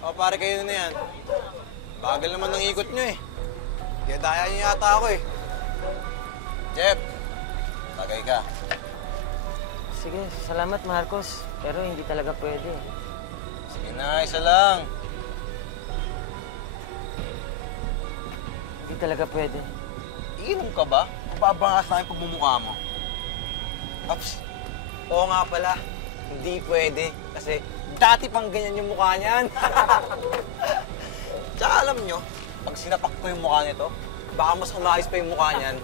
O, pare kayo na yan. Bagal naman ng ikot nyo eh. Kaya daya nyo yata ako eh. Jeff, tagay ka. Sige, salamat Marcos. Pero hindi talaga pwede. Sige na, isa lang. Hindi talaga pwede. Iinom ka ba? Mababangas na yung pagmumukha mo. Ops, oo nga pala. Hindi pwede. Kasi dati pang ganyan yung mukha niyan. Tsaka alam nyo, pag sinapak ko yung mukha nito, baka mas umayos pa yung mukha niyan.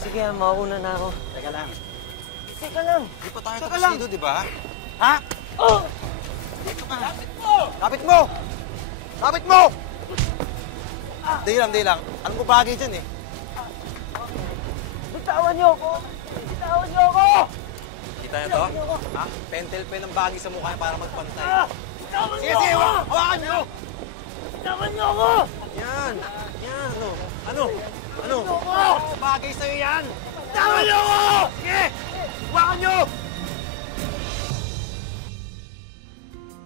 Sige, mauna na ako. Teka lang. Teka lang. Di pa tayo tapos dito, di ba? Ha? Oh! Dito ka. Lapit mo! Lapit mo! Di lang. Ano mo bagay dyan eh? Bitawan niyo ako! Bitawan niyo ako! Kita niyo to? Ha? Pentel pen ang bagay sa mukha para magpantay. Bitawan Sige, sige! Hawakan niyo! Bitawan niyo ako! Yan! Yan! Ano? Bagay sa'yo yan! Bitawan niyo ako! Sige! Hawakan niyo!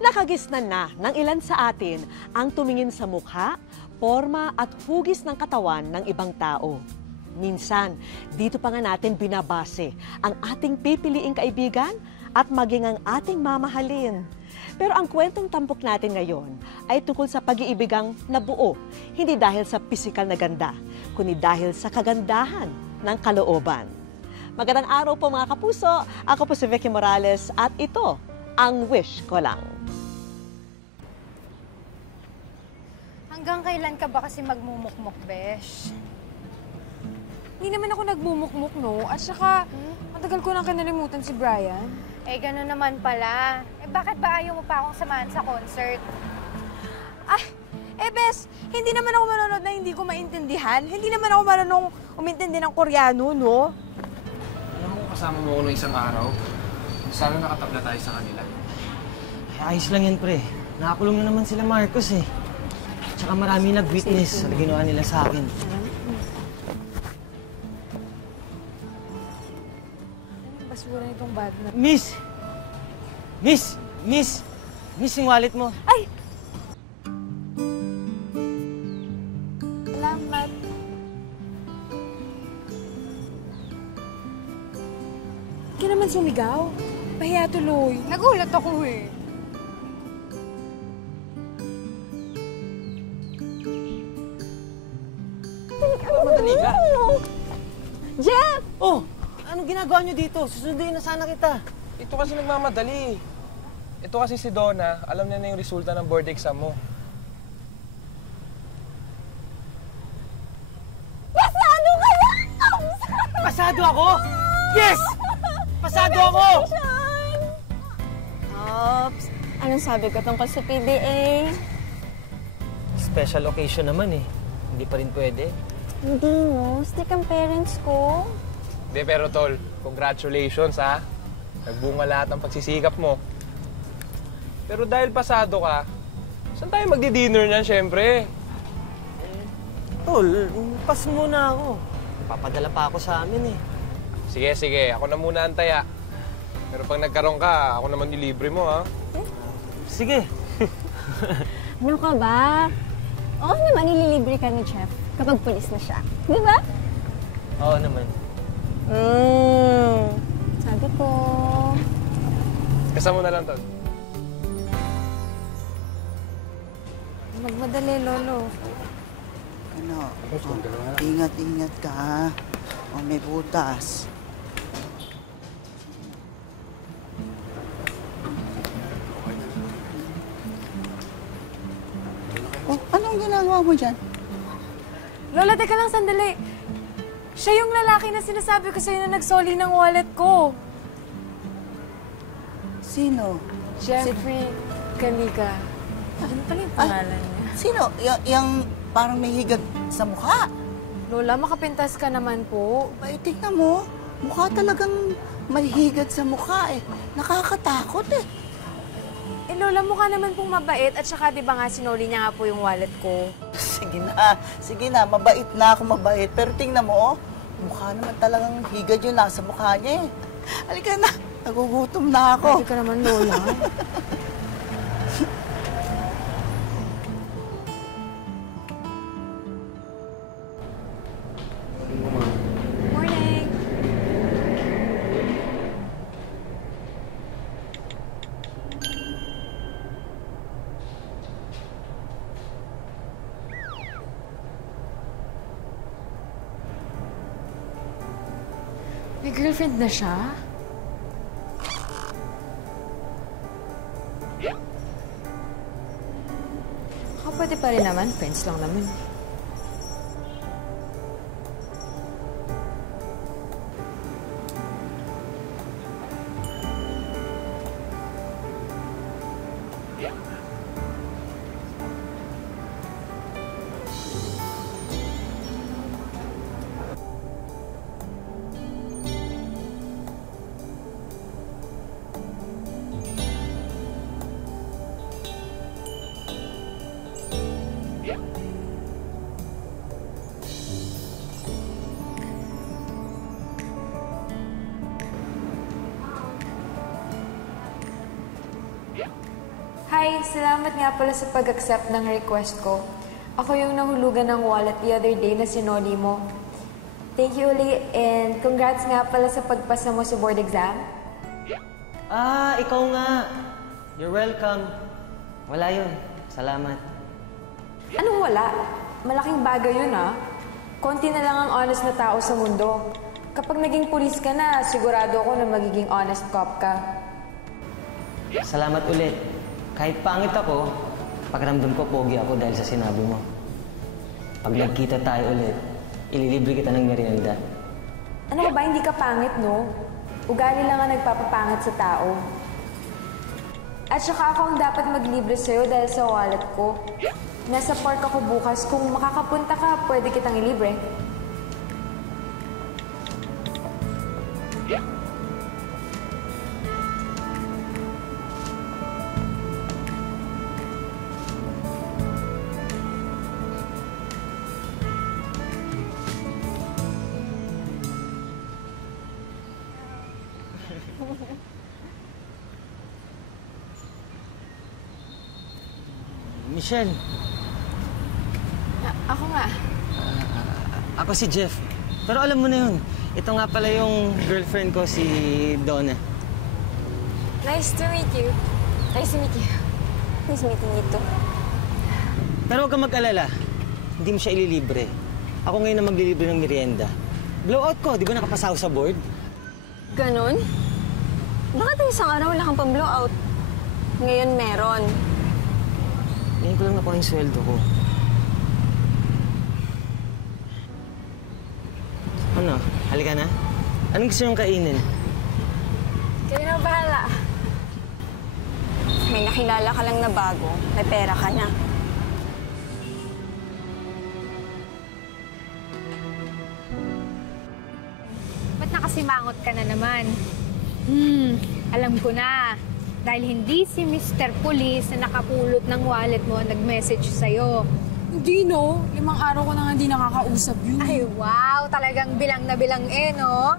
Nakagisnan na ng ilan sa atin ang tumingin sa mukha, forma at hugis ng katawan ng ibang tao. Minsan, dito pa nga natin binabase ang ating pipiliing kaibigan at maging ang ating mamahalin. Pero ang kwentong tampok natin ngayon ay tungkol sa pag-iibigang nabuo, hindi dahil sa pisikal na ganda, kundi dahil sa kagandahan ng kalooban. Magandang araw po mga kapuso, ako po si Vicky Morales at ito ang Wish Ko Lang. Hanggang kailan ka ba kasi magmumukmuk, Besh? Hindi naman ako nagmumukmuk, no? At saka, matagal ko nang kinalimutan si Brian. Eh, gano'n naman pala. Eh, bakit ba ayaw mo pa akong samahan sa concert? Bes, hindi naman ako manonood na hindi ko maintindihan. Hindi naman ako marunong umintindi ng Koreano, no? Alam mo, kasama mo ako nung isang araw. Sana nakatabla tayo sa kanila. Ay, ayos lang yan, pre. Nakakulong na naman sila Marcos eh. Tsaka marami nag-witness sa ginawa nila sa akin. Basura nitong bag na. Miss! Miss, yung wallet mo. Ay! Salamat. Hindi ka naman sumigaw. Pahiya tuloy. Nagulat ako eh. Madali ka. Jeff! Oh! Anong ginagawa niyo dito? Susunduin na sana kita. Ito kasi nagmamadali. Ito kasi si Donna, alam niya na yung resulta ng board exam mo. Pasado ka na! Pasado ako? Yes! Pasado ako! Ops, anong sabi ko tungkol sa PDA? Special occasion naman eh. Hindi pa rin pwede. Hindi no, stick ang parents ko. Hindi, pero tol, congratulations ha. Nagbunga lahat ng pagsisikap mo. Pero dahil pasado ka, saan tayo magdi-dinner niyan, syempre? Tol, pas muna ako. Papadala pa ako sa amin eh. Sige, ako na muna antaya. Pero pag nagkaroon ka, ako naman ilibre mo ha. Sige. Ano ka ba? Oo naman, ililibre ka ni Jeff kapag pulis na siya. Di ba? Oo naman. Sabi ko. Kasama mo na lang, tol. Magmadali, Lolo. Ano? Ingat-ingat ka, ha? O, may butas. Oh, anong ginagawa mo dyan? Lola, teka lang sandali. Siya yung lalaki na sinasabi ko sa'yo na nagsoli ng wallet ko. Sino? Jeffrey Caliga. Ano pala yung pangalan niya? Sino? Yung parang may higad sa mukha. Lola, makapintas ka naman po. Ay, tingnan mo. Mukha talagang may higad sa mukha eh. Nakakatakot eh. Eh, Lola, mukha naman pong mabait at saka di ba nga sinoli niya nga po yung wallet ko. Sige na, mabait na ako, mabait. Pero tingnan mo, oh, mukha naman talagang higad yung nasa mukha niya eh. Halika na, nagugutom na ako. Pwede ka naman, Lola. girlfriend na siya? Pwede pa rin naman. Friends lang naman. Hi, salamat nga pala sa pag-accept ng request ko. Ako yung nahulugan ng wallet the other day na sinoli mo. Thank you ulit and congrats nga pala sa pagpasa mo sa board exam. Ah, ikaw nga. You're welcome. Wala yun. Salamat. Anong wala? Malaking bagay yun ah. Konti na lang ang honest na tao sa mundo. Kapag naging pulis ka na, sigurado ako na magiging honest cop ka. Salamat ulit. Kahit pangit ako, pakiramdam ko pogi ako dahil sa sinabi mo. Pag nagkita tayo ulit, ililibre kita ng merienda. Ano ba, hindi ka pangit, no? Ugali lang ang nagpapapangit sa tao. At saka ako ang dapat maglibre sa'yo dahil sa wallet ko. Nasa park ako bukas. Kung makakapunta ka, pwede kitang ilibre. Michelle, Ako nga. ako si Jeff. Pero alam mo na yun, ito nga pala yung girlfriend ko, si Donna. Nice to meet you. Nice to meet you. Nice meeting you too. Pero huwag kang mag-alala, hindi mo siya ililibre. Ako ngayon na maglilibre ng merienda. Blowout ko, di ba nakapasaw sa board? Ganon? Bakit ang isang araw wala kang pang-blowout? Ngayon meron. Ngayon ko lang nakuha yung sweldo ko. Ano? Halika na? Anong gusto niyong kainin? Kayo na bahala. May nakilala ka lang na bago. May pera ka na. Ba't nakasimangot ka na naman? Alam ko na. Dahil hindi si Mr. Police na nakapulot ng wallet mo ang nag-message sa'yo. Hindi, no? 5 araw ko na nga hindi nakakausap yun. Ay, wow! Talagang bilang na bilang no?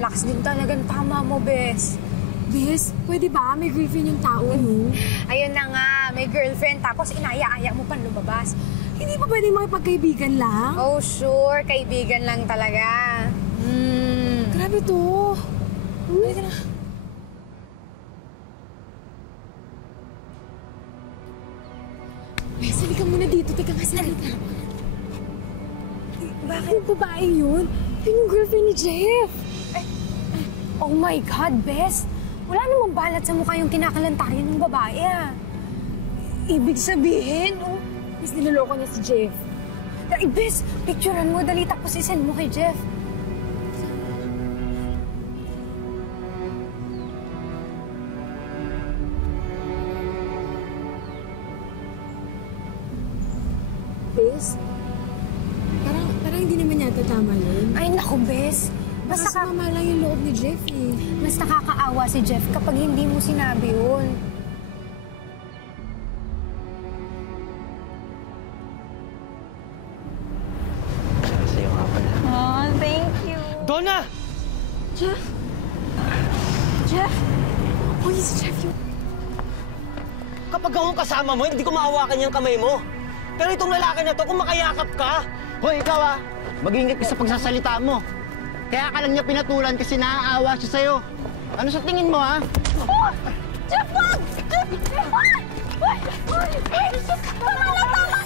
Lakas din talagang tama mo, Bes. Bes, pwede ba? May girlfriend yung tao, no? Ayun na nga, may girlfriend tapos inaya-aya mo pang lumabas. Hindi pa pwede makipagkaibigan lang? Oh, sure. Kaibigan lang talaga. Grabe to. Halika na. Bes, halika muna dito. Teka nga, salita. Bakit? Yung babae yun? Yun yung girlfriend ni Jeff. Oh my God, Bes! Wala namang balat sa mukha yung kinakalantarin ng babae, ah. Ibig sabihin, Bes, niloloko niya si Jeff. Ay, Bes, picturean mo. Dali tapos isend mo kay Jeff. Bes, parang hindi naman yata tama yun. Ay, naku, Bes. Basta sumama lang yung loob ni Jeff, eh. Mas nakakaawa si Jeff kapag hindi mo sinabi yun. Sa'yo nga pala. Oh, thank you. Donna! Jeff? Jeff? Oh, si Jeff yun. Kapag akong kasama mo, hindi ko mahawakan yung kamay mo. Pero itong lalaki na to, kung makayakap ka... Hoy, ikaw mag-ingat ka sa pagsasalita mo. Kaya ka lang niya pinatulan kasi naaawa siya sa'yo. Ano sa tingin mo, ha? Oh! Jeff, wag! Jeff! Wag! Wag! Wag! Tama na, tama!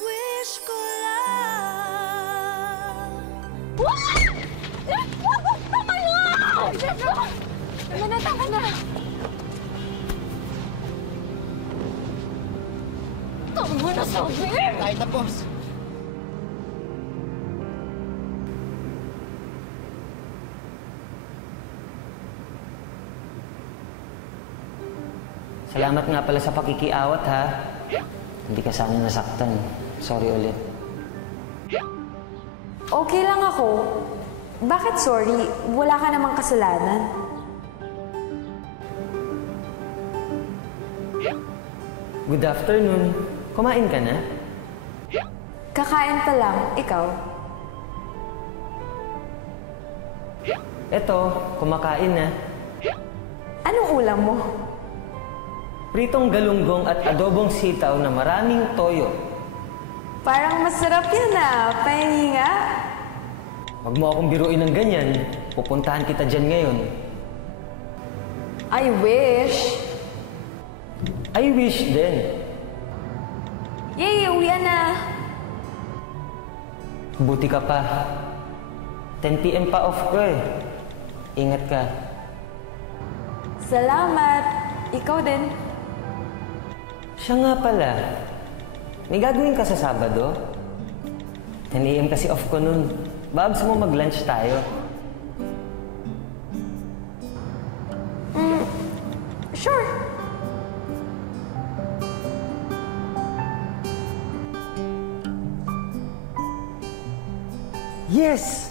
Wish ko lang Tama mo na, sabi! Tayo tapos. Salamat nga pala sa pakikiawat, ha? Hindi ka sana nasaktan. Sorry ulit. Okay lang ako. Bakit sorry? Wala ka namang kasalanan. Good afternoon. Kumain ka na? Kakain pa lang. Ikaw? Eto, kumakain na. Anong ulam mo? Pritong galunggong at adobong sitaw na maraming toyo. Parang masarap yan Pahingi nga. Huwag mo akong biruin ng ganyan. Pupuntahan kita dyan ngayon. I wish. I wish din. Yay, uwian na. Buti ka pa. 10 PM pa off ko eh. Ingat ka. Salamat. Ikaw din. Siya nga pala. May gagawin ka sa Sabado? 10 AM kasi off ko nun. Baka gusto mo mag-lunch tayo? Sure. Yes!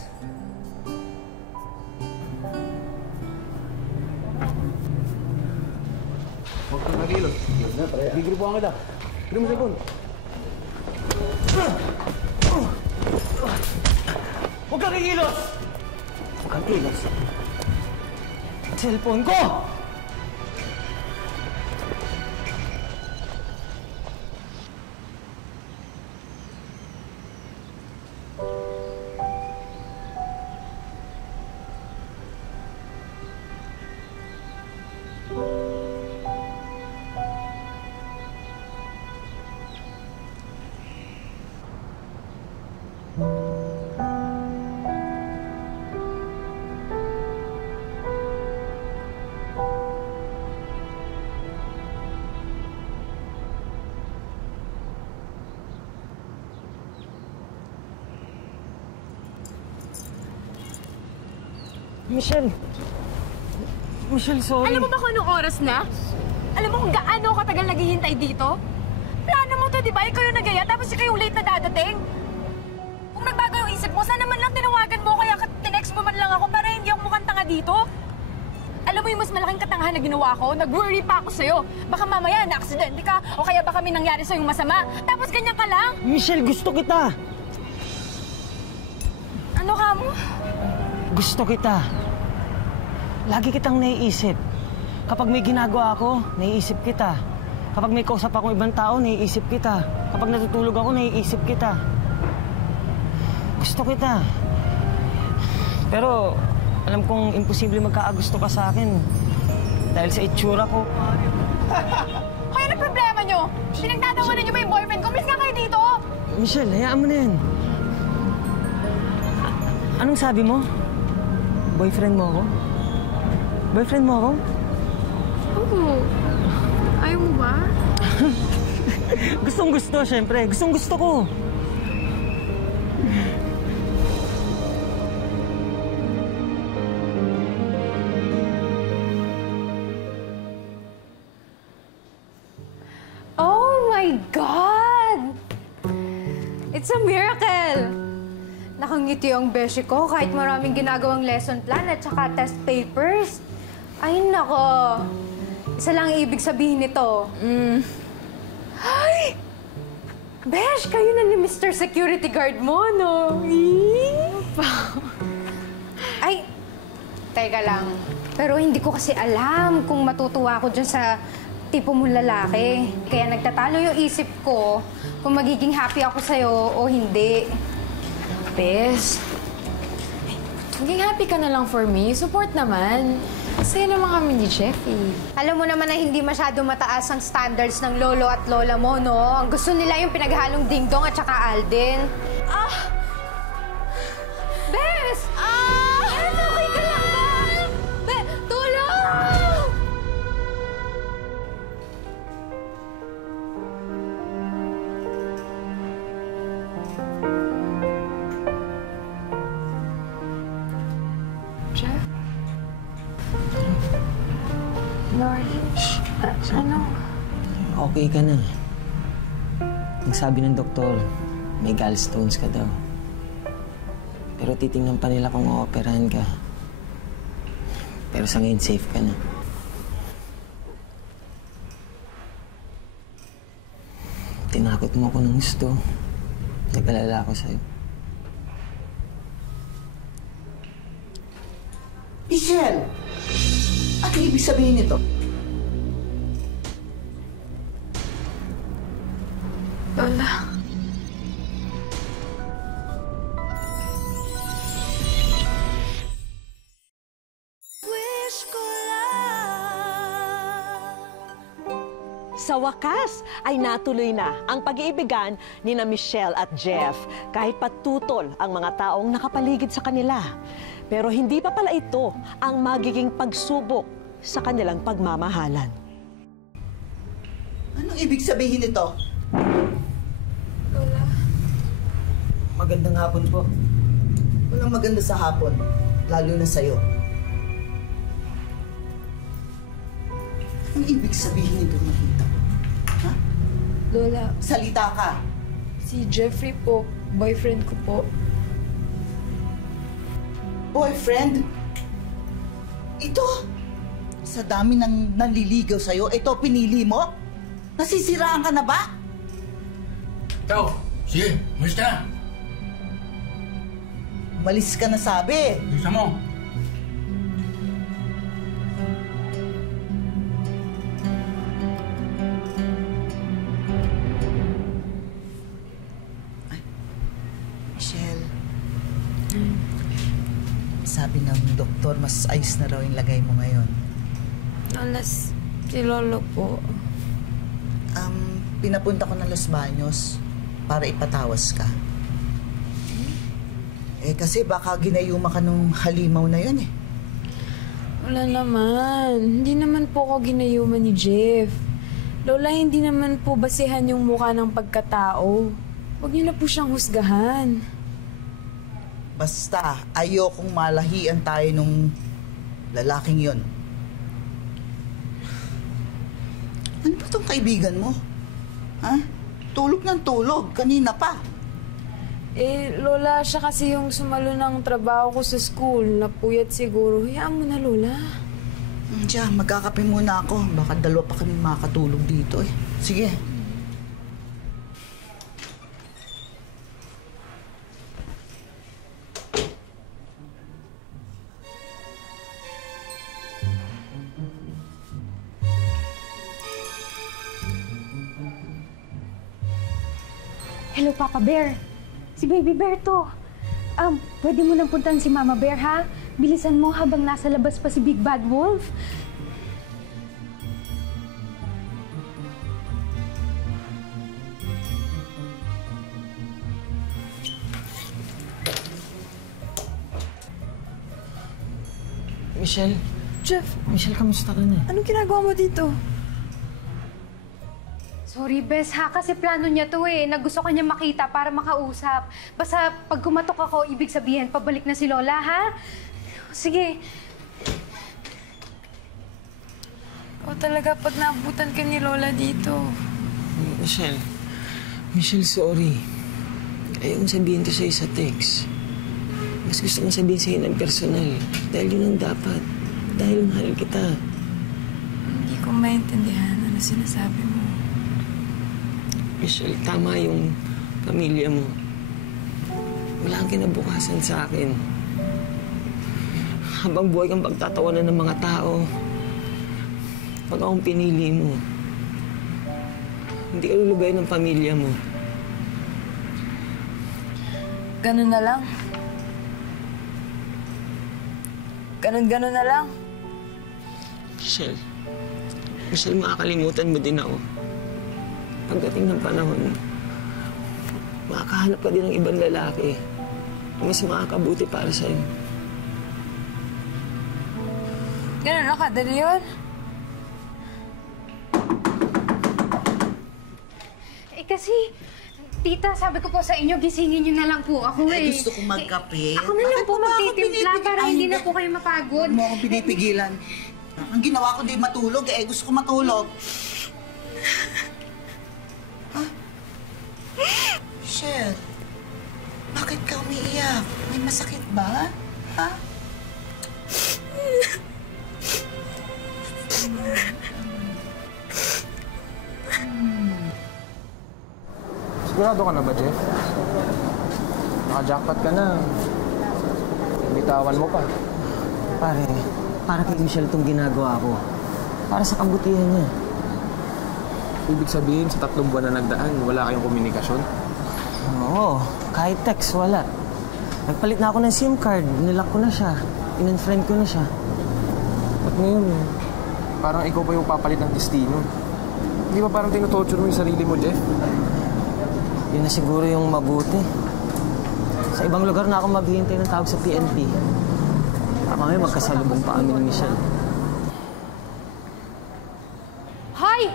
Huwag kang nagilot. Gigripuan kita. Pwede mo cellphone. Huwag kang kikilos! Huwag kang kilos. Cellphone ko! Michelle! Michelle, sorry. Alam mo ba kung anong oras na? Alam mo kung gaano katagal naghihintay dito? Plano mo to, di ba? Ikaw yung nagaya, tapos ikaw yung late na dadating. Kung nagbago yung isip mo, sana man lang tinawagan mo, kaya tinext mo man lang ako para hindi ako mukhang tanga dito. Alam mo yung mas malaking katangahan na ginawa ko? Nag-worry pa ako sa'yo. Baka mamaya na-aksidente ka, o kaya baka may nangyari sa'yong masama. Tapos ganyan ka lang. Michelle, gusto kita! Ano ka mo? Gusto kita. Lagi kitang naiisip. Kapag may ginagawa ako, naiisip kita. Kapag may kausap akong ibang tao, naiisip kita. Kapag natutulog ako, naiisip kita. Gusto kita. Pero, alam kong imposible magkaagusto ka sa akin. Dahil sa itsura ko. Hoy, ano problema nyo? Pinagtatawanan nyo ba yung boyfriend ko? Miss nga kayo dito! Michelle, hayaan mo na yan. Anong sabi mo? Boyfriend mo ako? Boyfriend mo ako? Oo. Ayaw mo ba? Gustong gusto, syempre. Gustong gusto ko. Oh my God! It's a miracle! Nakangiti ang beshi ko kahit maraming ginagawang lesson plan at saka test papers. Ay, nako. Isa lang ang ibig sabihin nito. Ay! Besh, kayo na ni Mr. Security Guard mo, no? Ay, teka lang. Pero hindi ko kasi alam kung matutuwa ako dyan sa tipo mong lalaki. Kaya nagtatalo yung isip ko kung magiging happy ako sa'yo o hindi. Bes, maging happy ka na lang for me. Support naman. Masaya naman kami ni Jeff eh. Alam mo naman na hindi masyado mataas ang standards ng lolo at lola mo, no? Ang gusto nila yung pinaghalong dingdong at saka Alden. Ah! Bes! Ah! Okay ka lang ba? Tulong! Ano? Okay ka na. Ang sabi ng doktor, may gallstones ka daw. Pero titingnan pa nila kung ooperahan ka. Pero sa ngayon, safe ka na. Tinakot mo ako ng gusto. Nag-alala ako sa'yo. Michelle! Ano ibig sabihin nito? Lola. Sa wakas ay natuloy na ang pag-iibigan ni na Michelle at Jeff kahit patutol ang mga taong nakapaligid sa kanila. Pero hindi pa pala ito ang magiging pagsubok sa kanilang pagmamahalan. Anong ibig sabihin nito? Lola. Magandang hapon po. Walang maganda sa hapon, lalo na sa'yo. Anong ibig sabihin nito, Makita? Ha? Lola, Salita ka. si Jeffrey po, boyfriend ko po. Boyfriend? Ito? Sa dami ng nanliligaw sa'yo, ito pinili mo? Nasisiraan ka na ba? Ikaw, sige, umalis ka na. Umalis ka na sabi. Bisa mo. Michelle, sabi ng doktor, mas ayos na raw yung lagay mo ngayon. Lola, si Lolo po. Pinapunta ko ng Los Baños para ipatawas ka. Kasi baka ginayuma ka nung halimaw na yun eh. Wala naman. Hindi naman po ako ginayuman ni Jeff. Lola, hindi naman po basihan yung mukha ng pagkatao. Huwag niyo na po siyang husgahan. Basta, ayokong malahian tayo nung lalaking yon. Ano ba tong kaibigan mo? Ha? Tulog ng tulog, kanina pa. Lola, siya kasi yung sumalo ng trabaho ko sa school. Napuyat siguro. Hayaan mo na, Lola. Diyan, magkakape muna ako. Baka dalawa pa kami makakatulog dito eh. Sige. Hello, Papa Bear. Si Baby Bear to. Pwede mo nang puntahan si Mama Bear, ha? Bilisan mo habang nasa labas pa si Big Bad Wolf. Michelle? Jeff, Michelle, kamusta ka na? anong ginagawa mo dito? Sorry, Bes, ha? Kasi plano niya to eh, na gusto ka niya makita para makausap. Basta pag kumatok ako, ibig sabihin, pabalik na si Lola, ha? Sige. O talaga, pag naabutan ka ni Lola dito. Michelle, sorry. Ayaw kong sabihin to sa'yo sa text. Mas gusto kong sabihin sa'yo ng personal. Dahil yun ang dapat. Dahil mahal kita. Hindi ko maintindihan ano sinasabi mo. Michelle, tama yung pamilya mo. Wala kang kinabukasan sa akin. Habang buhay kang pagtatawanan ng mga tao, pag akong pinili mo, hindi ka lulugay ng pamilya mo. Ganun na lang. Ganun na lang. Michelle, makakalimutan mo din ako. Pagdating ng panahon, makakahanap ka din ng ibang lalaki na mas makakabuti para sa'yo. Ganun na kadali yun? Kasi, tita, sabi ko po sa inyo, gisingin niyo na lang po ako eh. Gusto kong magkape. Ako na lang po magtitimpla para hindi na po kayo mapagod. Huwag mo akong pinipigilan. Ang ginawa ko di matulog, eh gusto ko matulog. Ha? Michelle, bakit ka umiiyak? May masakit ba? Ha? Sigurado ka na ba, Jeff? Naka-jackpot ka na. Bitawan mo pa. Pare, para kay Michelle itong ginagawa ko. Para sa kabutihan niya. Ibig sabihin, sa 3 buwan na nagdaan, wala kayong komunikasyon? Oo, kahit text, wala. Nagpalit na ako ng SIM card, nilock ko na siya. In-unfriend ko na siya. At ngayon, parang ikaw pa yung papalit ng destino. Hindi ba parang tinutorture mo yung sarili mo, Jeff? Yun na siguro yung mabuti. Sa ibang lugar na ako maghihintay ng tawag sa PNP. Mamaya magkasalubong pa kami ni Michelle. Hoy!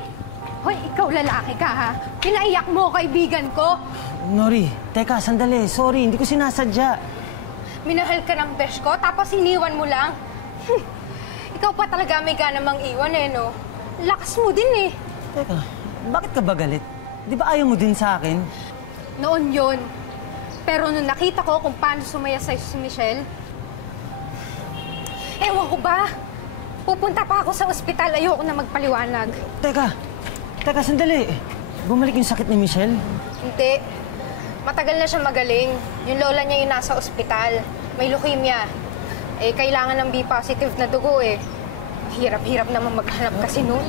Hoy, ikaw lalaki ka ha? Pinaiyak mo kaibigan ko. Nori, teka, sandali. Sorry, hindi ko sinasadya. Minahal ka ng besh ko, tapos iniwan mo lang. Ikaw pa talaga may ganamang iwan eh, no? Lakas mo din eh. Teka, bakit ka ba galit? Di ba ayaw mo din sa akin? Noon yun. Pero nung nakita ko kung paano sumaya sa'yo si Michelle, ewan ko ba? Pupunta pa ako sa ospital, ayoko na magpaliwanag. Teka, sandali. Bumalik yung sakit ni Michelle? Hindi. Matagal na siya magaling. Yung lola niya yung nasa ospital. May leukemia. Eh, kailangan ng B-positive na dugo eh. Hirap-hirap naman maghanap kasi noon.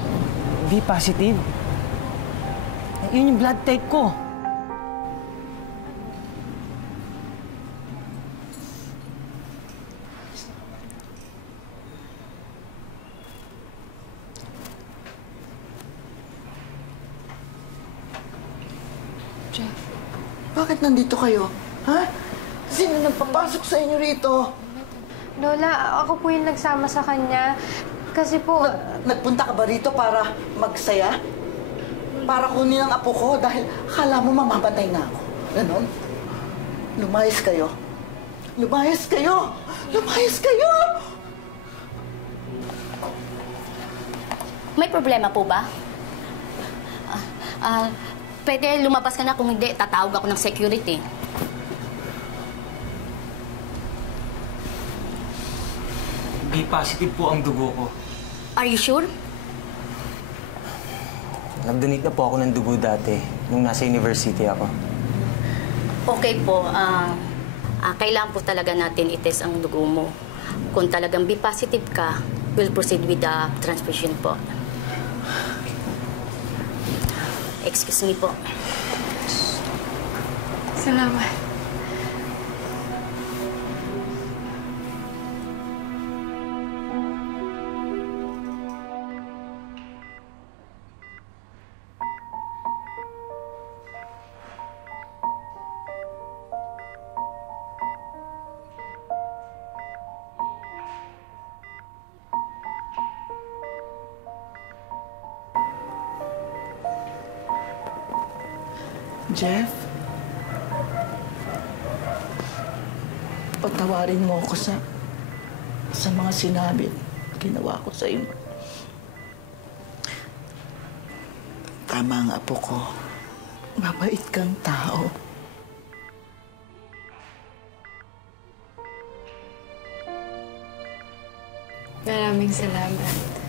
B-positive? Yun yung blood type ko. Jeff, bakit nandito kayo? Ha? Sino nagpapasok sa inyo rito? Lola, ako po yung nagsama sa kanya. Kasi po... Nagpunta ka ba rito para magsaya? Para kunin ang apo ko dahil akala mo mamamatay na ako. Ganon? Lumayas kayo. Lumayas kayo! Lumayas kayo! May problema po ba? Pwede lumabas ka na, kung hindi, tatawag ako ng security. B-positive po ang dugo ko. Are you sure? Nag-donate na po ako ng dugo dati, nung nasa university ako. Okay po. Kailangan po talaga natin itest ang dugo mo. Kung talagang B-positive ka, we'll proceed with the transfusion po. Excuse me po. Salamat. Jeff? Patawarin mo ako sa mga sinabi at ginawa ko sa iyo. Tama ang apo ko. Mabait kang tao. Maraming salamat.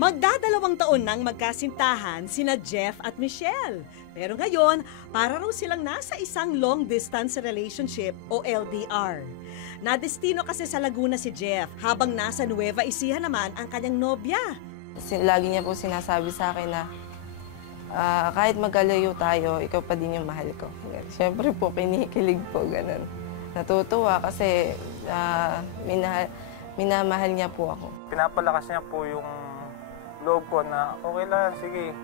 Magdadalawang taon nang magkasintahan sina Jeff at Michelle. Pero ngayon, para raw silang nasa isang long-distance relationship o LDR. Nadestino kasi sa Laguna si Jeff, habang nasa Nueva Ecija naman ang kanyang nobya. Lagi niya po sinasabi sa akin na kahit magkalayo tayo, ikaw pa din yung mahal ko. Siyempre po, kinikilig po, ganun. Natutuwa kasi minamahal niya po ako. Pinapalakas niya po yung loob ko na okay lang, sige.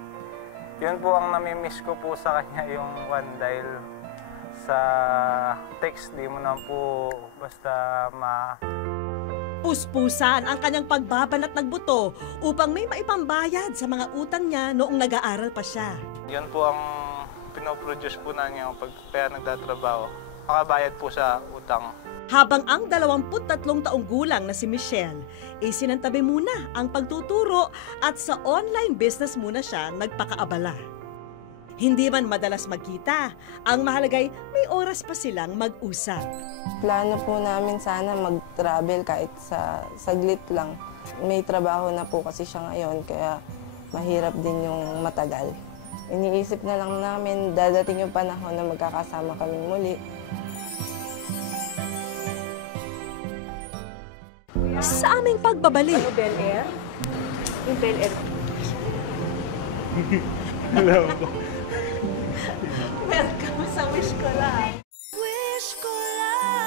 Yun po ang namimiss ko po sa kanya, yung one dahil sa text, di mo na po basta Puspusan ang kanyang pagbabanat ng buto upang may maipambayad sa mga utang niya noong nag-aaral pa siya. Yan po ang pinoproduce po namin yung pagkaya nagtatrabaho. Makabayad po sa utang. Habang ang 23 taong gulang na si Michelle, isinantabi muna ang pagtuturo at sa online business muna siya nagpakaabala. Hindi man madalas magkita, ang mahalagay may oras pa silang mag-usap. Plano po namin sana mag-travel kahit sa saglit lang. May trabaho na po kasi siya ngayon, kaya mahirap din yung matagal. Iniisip na lang namin dadating yung panahon na magkakasama kami muli. Sa aming pagbabalik. Ano, Bel Air? Yung Bel Air. Hello po. Welcome sa Wish Ko Lang. Wish ko lang.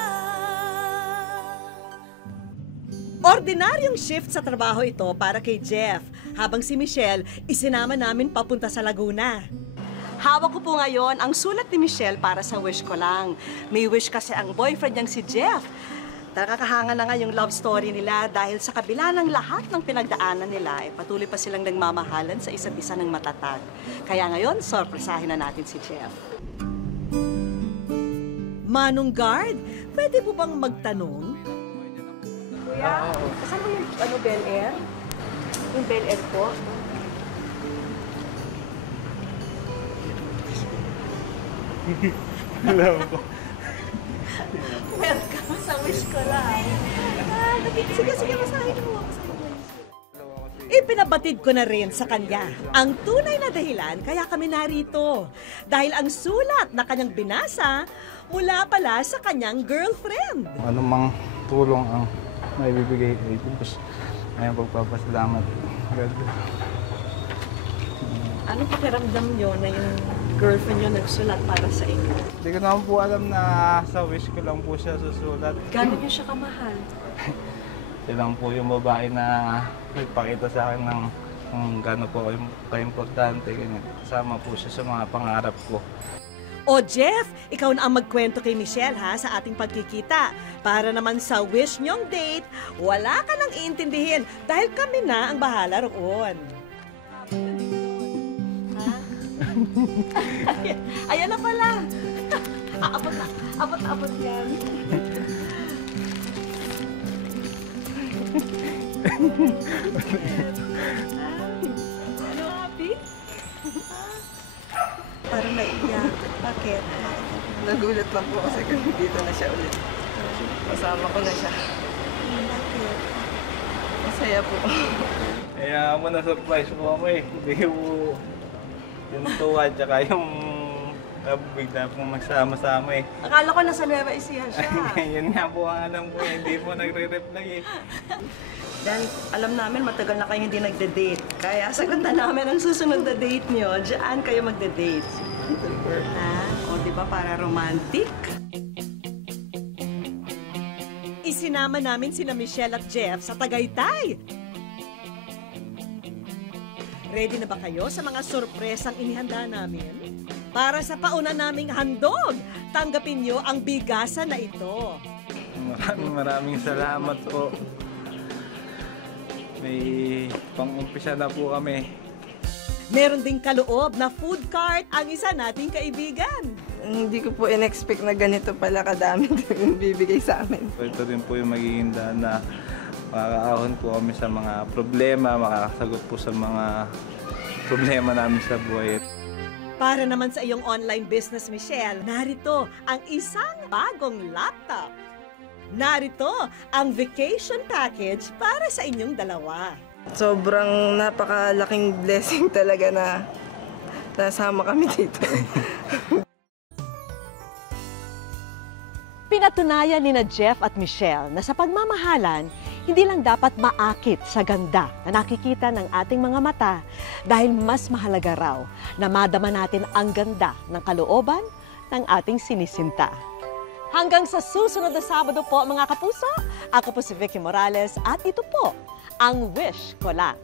Ordinaryong shift sa trabaho ito para kay Jeff, habang si Michelle isinama namin papunta sa Laguna. Hawak ko po ngayon ang sulat ni Michelle para sa Wish Ko Lang. May wish kasi ang boyfriend niyang si Jeff. Nakakahanga na nga yung love story nila dahil sa kabila ng lahat ng pinagdaanan nila, patuloy pa silang nagmamahalan sa isa't isa ng matatag. Kaya ngayon, sorpresahin na natin si Jeff. Manong Guard, pwede po bang magtanong? Kuya, saan mo yung Bel Air? Yung Bel Air po? Hello po. Welcome sa Wish Ko Lang. Sige, masahin mo. Ipinabatid ko na rin sa kanya ang tunay na dahilan kaya kami narito. Dahil ang sulat na kanyang binasa mula pala sa kanyang girlfriend. Ano mang tulong ang may bibigay kay Diyos. Ayun, pagpapasalamat. Ano pakiramdam nyo na yung girlfriend nyo nagsulat para sa inyo? Hindi ko naman po alam na sa wish ko lang po siya susulat. Gano'n nyo siya kamahal? Siya lang po yung babae na nagpakita sa akin ng gano'n po ka-importante. Kasama po siya sa mga pangarap ko. O Jeff, ikaw na ang magkwento kay Michelle ha sa ating pagkikita. Para naman sa wish nyong date, wala ka nang iintindihin dahil kami na ang bahala roon. Ayan na pala. Abot yan. Ano, happy? Parang naiiyak. Bakit? Nagulat lang po kasi dito na siya ulit. Kasama ko na siya. Bakit? Masaya po. Kaya mo na-surprise mo ako eh. Hindi mo yung tuwa tsaka yung bigla pong magsama-sama eh. Akala ko nasa Nueva Ecija siya. Yun nga po ang alam ko eh. Hindi po nagre-reply eh. Dan, alam namin matagal na kayo hindi nagde-date. Kaya saguntan namin ang susunod na date nyo. Diyan kayo magde-date. O, di ba para romantic? Isinama namin sina Michelle at Jeff sa Tagaytay. Ready na ba kayo sa mga sorpresang inihanda namin? Para sa pauna naming handog, tanggapin nyo ang bigasan na ito. Maraming salamat po. May pang-umpisa na po kami. Meron ding kaloob na food cart ang isa nating kaibigan. Hindi ko po in-expect na ganito pala kadami yung bibigay sa amin. Ito din po yung magiging daan na makakaahon po kami sa mga problema, makakasagot po sa mga problema namin sa buhay. Para naman sa iyong online business, Michelle, narito ang isang bagong laptop. Narito ang vacation package para sa inyong dalawa. Sobrang napakalaking blessing talaga na nasama kami dito. Pinatunayan ni Jeff at Michelle na sa pagmamahalan, hindi lang dapat maakit sa ganda na nakikita ng ating mga mata dahil mas mahalaga raw na madama natin ang ganda ng kalooban ng ating sinisinta. Hanggang sa susunod na Sabado po mga kapuso, ako po si Vicky Morales at ito po ang Wish Ko Lang.